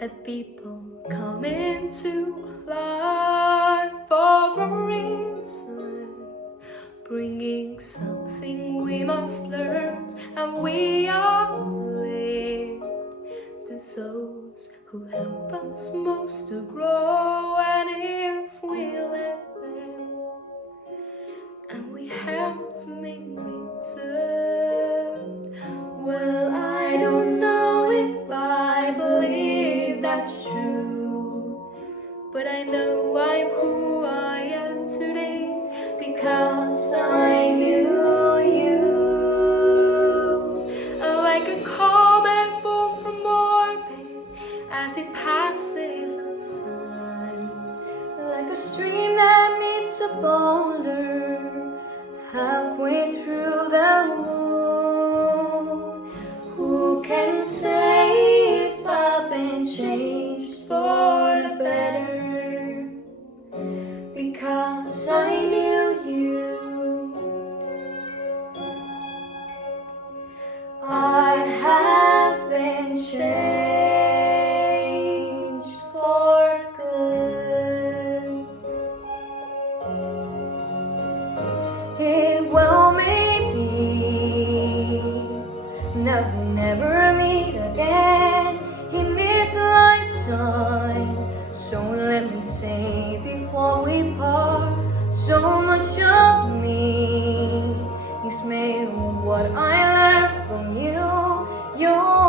that people come into life for a reason, bringing something we must learn, and we are linked to those who help us most to grow. And if we let them, and we have to make return, well, I don't know if I believe that's true, but I know I'm who I am today because I knew you. Like a comet born from orbit as it passes the sun, like a stream that meets a boulder halfway through the world. Who can say if I've been changed for the better? Because I knew you. I have been changed for good. It well may be that we never meet again in this lifetime, so let me say before we part, so much of me is made of what I learned from you. Your